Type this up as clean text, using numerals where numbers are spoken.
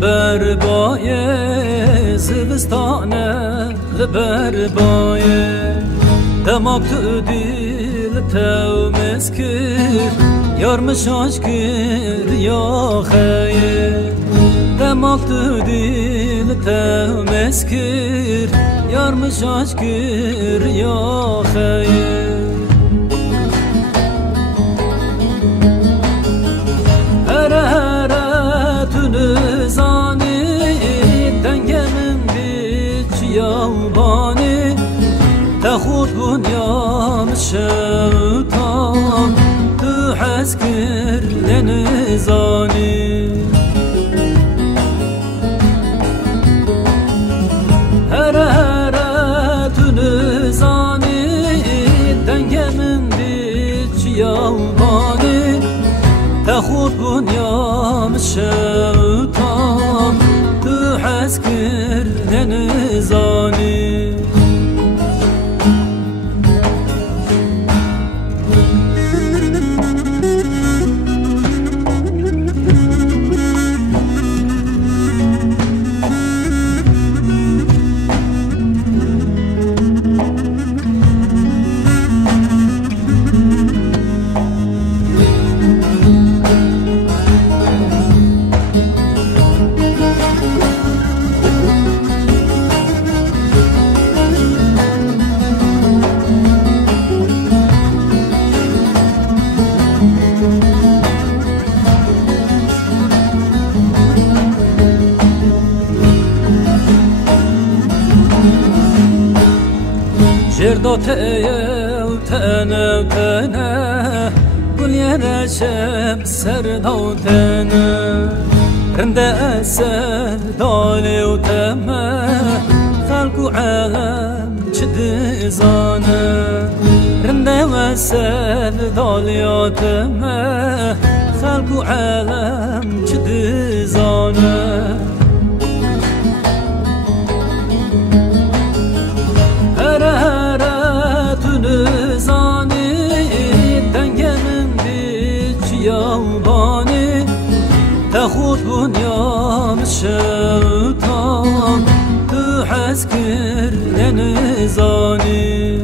بربایه زبستانه بربایه دماغ تو دیل تو مسکر یار مشاش کر یا خیه دماغ تو دیل تو مسکر یار مشاش کر یا خیه تخوض بنيام الشيطان تحسكر لنزاني هرهرة تنزاني دنجة من ديك يوماني تخوض بنيام الشيطان تحسكر لنزاني جرداتي وتانا وتانا قل يا نشام سردا وتانا رند أسر دالي وتما خلقو عالم جد زانا رند أسر دالي وتما خلقو عالم جد زانا تخوض بنيام الشيطان تحسكر لنزاني